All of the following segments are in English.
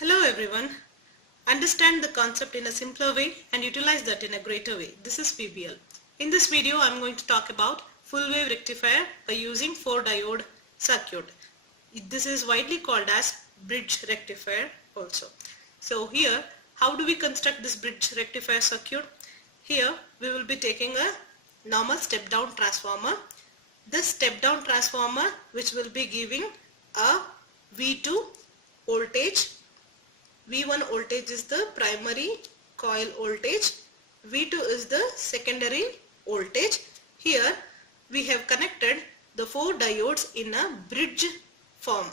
Hello everyone. Understand the concept in a simpler way and utilize that in a greater way. This is PBL. In this video I am going to talk about full wave rectifier by using 4 diode circuit. This is widely called as bridge rectifier also. So here how do we construct this bridge rectifier circuit? Here we will be taking a normal step down transformer. This step down transformer which will be giving a V2 voltage. V1 voltage is the primary coil voltage, V2 is the secondary voltage. Here we have connected the 4 diodes in a bridge form.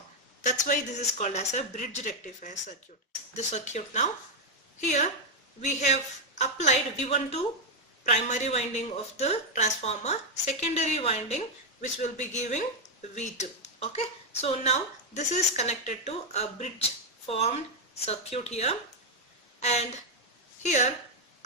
That's why this is called as a bridge rectifier circuit. The circuit now, here we have applied V1 to primary winding of the transformer, secondary winding which will be giving V2. Okay, so now this is connected to a bridge formed circuit here, and here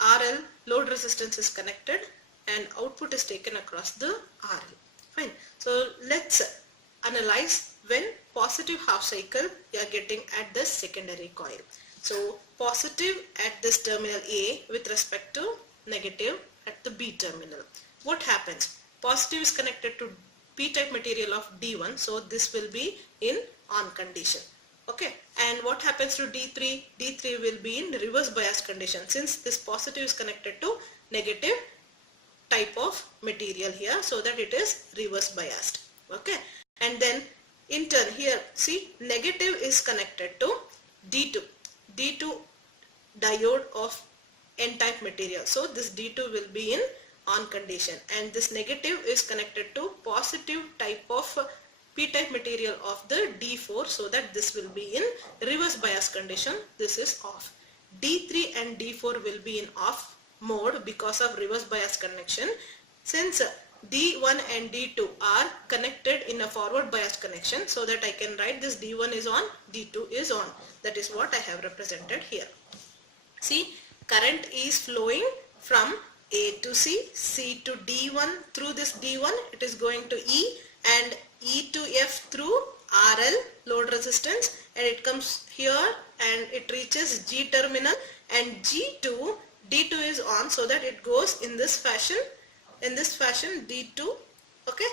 RL load resistance is connected and output is taken across the RL. Fine. So let's analyze when positive half cycle you are getting at the secondary coil. So positive at this terminal A with respect to negative at the B terminal. What happens? Positive is connected to P-type material of D1, so this will be in on condition. Okay, and what happens to D3? D3 will be in reverse bias condition since this positive is connected to negative type of material here, so that it is reverse biased. Okay, and then in turn here see negative is connected to D2 diode of N-type material, so this D2 will be in on condition, and this negative is connected to positive type of P-type material of the D4, so that this will be in reverse bias condition. This is off. D3 and D4 will be in off mode because of reverse bias connection. Since D1 and D2 are connected in a forward bias connection, so that I can write this D1 is on, D2 is on. That is what I have represented here. See, current is flowing from A to C, C to D1. Through this D1 it is going to E, and E to F through RL load resistance, and it comes here and it reaches G terminal, and G2 D2 is on, so that it goes in this fashion D2, okay,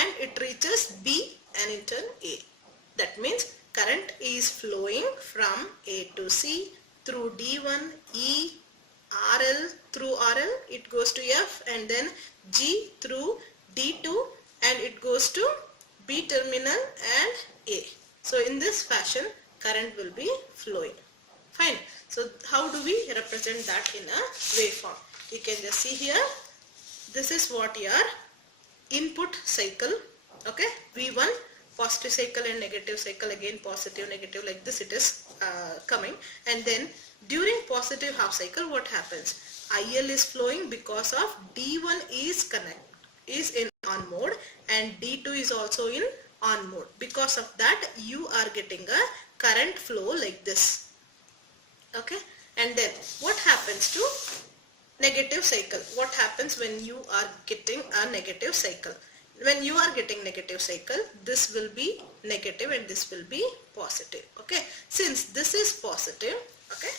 and it reaches B and in turn A. That means current is flowing from A to C through D1, E, RL through RL, it goes to F, and then G through D2, and it goes to B terminal and A. So in this fashion current will be flowing. Fine. So how do we represent that in a waveform? You can just see here, this is what your input cycle, okay, V1 positive cycle and negative cycle, again positive negative, like this it is coming, and then during positive half cycle what happens? IL is flowing because of D1 is in on mode and D2 is also in on mode. Because of that you are getting a current flow like this. Okay, and then what happens to negative cycle? What happens when you are getting a negative cycle? When you are getting negative cycle, this will be negative and this will be positive. Okay, since this is positive, okay,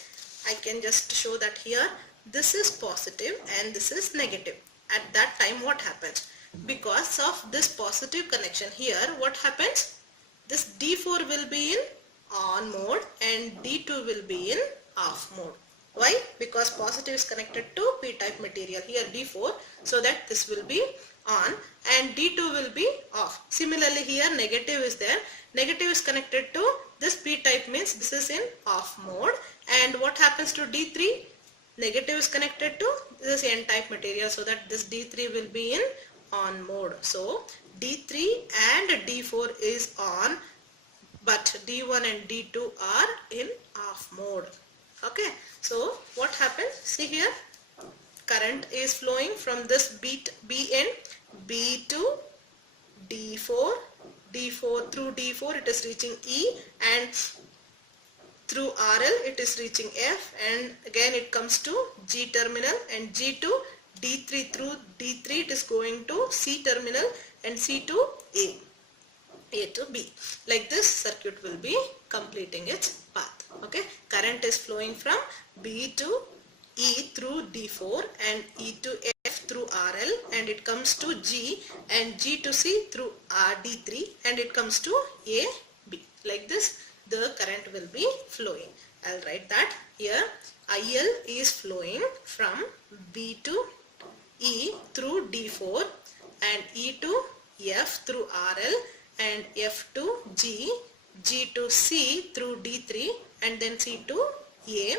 I can just show that here this is positive and this is negative. At that time what happens? Because of this positive connection here, what happens? This D4 will be in on mode and D2 will be in off mode. Why? Because positive is connected to P-type material here D4, so that this will be on and D2 will be off. Similarly here negative is there. Negative is connected to this P-type, means this is in off mode, and what happens to D3? Negative is connected to this N-type material, so that this D3 will be in on mode. So D3 and D4 is on, but D1 and D2 are in off mode. Okay, so what happens? See here, current is flowing from this B end, B to D4, D4 through D4 it is reaching E, and through RL it is reaching F, and again it comes to G terminal, and G to D3, through D3 it is going to C terminal, and C to A to B. Like this circuit will be completing its path. Okay, current is flowing from B to E through D4 and E to F through RL, and it comes to G, and G to C through D3, and it comes to A, B. Like this the current will be flowing. I'll write that here. IL is flowing from B to E through D4 and E to F through RL and F to G, G to C through D3 and then C to A,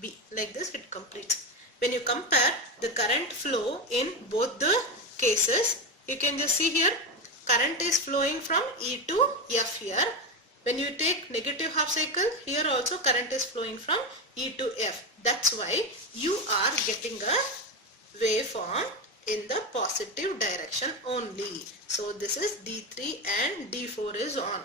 B. Like this it completes. When you compare the current flow in both the cases, you can just see here current is flowing from E to F here. When you take negative half cycle, here also current is flowing from E to F. That's why you are getting a waveform in the positive direction only. So this is D3 and D4 is on.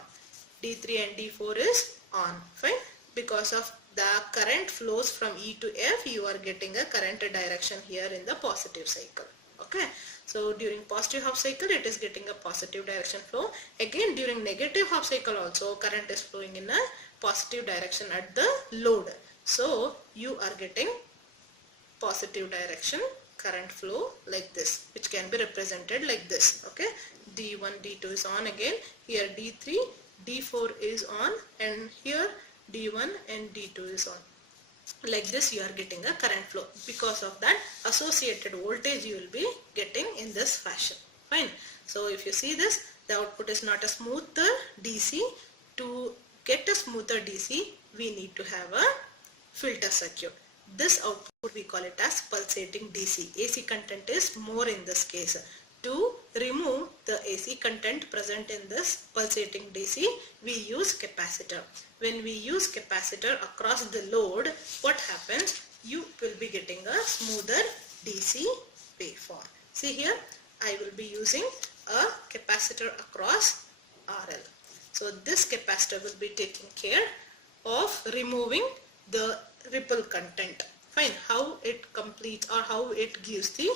D3 and D4 is on. Fine. Because of the current flows from E to F, you are getting a current direction here in the positive cycle. Okay. So during positive half cycle, it is getting a positive direction flow. Again, during negative half cycle also, current is flowing in a positive direction at the load. So you are getting positive direction current flow like this, which can be represented like this. Okay, D1, D2 is on again. Here D3, D4 is on, and here D1 and D2 is on. Like this you are getting a current flow. Because of that associated voltage you will be getting in this fashion. Fine. So if you see this, the output is not a smoother DC. To get a smoother DC, we need to have a filter circuit. This output we call it as pulsating DC. AC content is more in this case. To remove the AC content present in this pulsating DC, we use capacitor. When we use capacitor across the load, what happens? You will be getting a smoother DC waveform. See here, I will be using a capacitor across RL. So this capacitor will be taking care of removing the ripple content. Fine. How it completes or how it gives the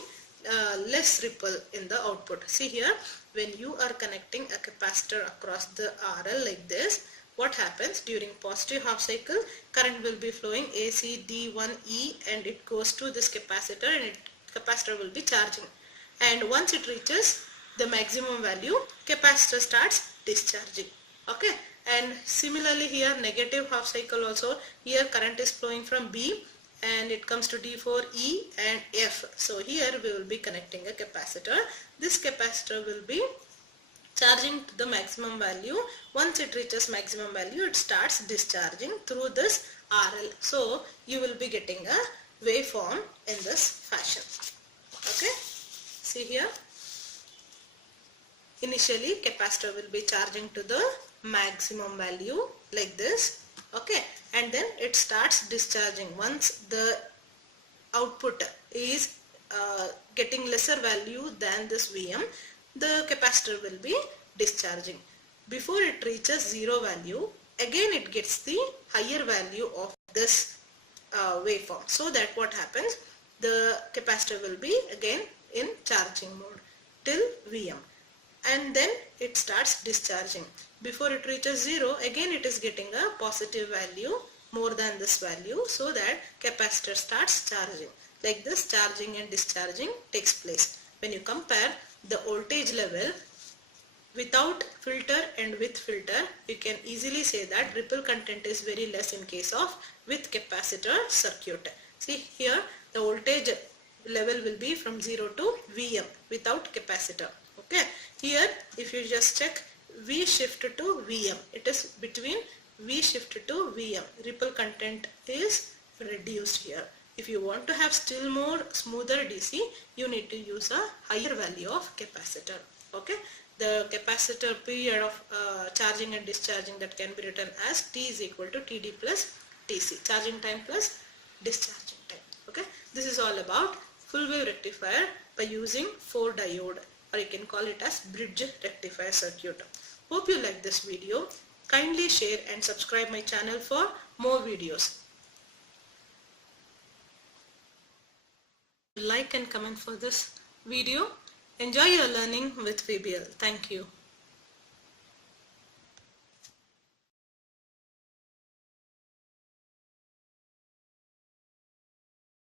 less ripple in the output. See here, when you are connecting a capacitor across the RL like this, what happens? During positive half cycle, current will be flowing AC D1E and it goes to this capacitor, and capacitor will be charging. And once it reaches the maximum value, capacitor starts discharging. Okay. And similarly here, negative half cycle also, here current is flowing from B and it comes to D4, E and F. So here we will be connecting a capacitor. This capacitor will be charging to the maximum value. Once it reaches maximum value, it starts discharging through this RL. So you will be getting a waveform in this fashion. Okay. See here. Initially capacitor will be charging to the maximum value like this. Okay, and then it starts discharging. Once the output is getting lesser value than this Vm, the capacitor will be discharging. Before it reaches zero value, again it gets the higher value of this waveform. So that what happens, the capacitor will be again in charging mode till Vm, and then it starts discharging. Before it reaches zero, again it is getting a positive value more than this value, so that capacitor starts charging. Like this, charging and discharging takes place. When you compare the voltage level without filter and with filter, you can easily say that ripple content is very less in case of with capacitor circuit. See here, the voltage level will be from 0 to Vm without capacitor. Okay, here if you just check V shift to Vm, it is between V shift to Vm. Ripple content is reduced here. If you want to have still more smoother DC, you need to use a higher value of capacitor. Okay, the capacitor period of charging and discharging, that can be written as T is equal to Td plus Tc, charging time plus discharging time. Okay, this is all about full wave rectifier by using 4 diode, or you can call it as bridge rectifier circuit. Hope you like this video. Kindly share and subscribe my channel for more videos. Like and comment for this video. Enjoy your learning with VBL. Thank you.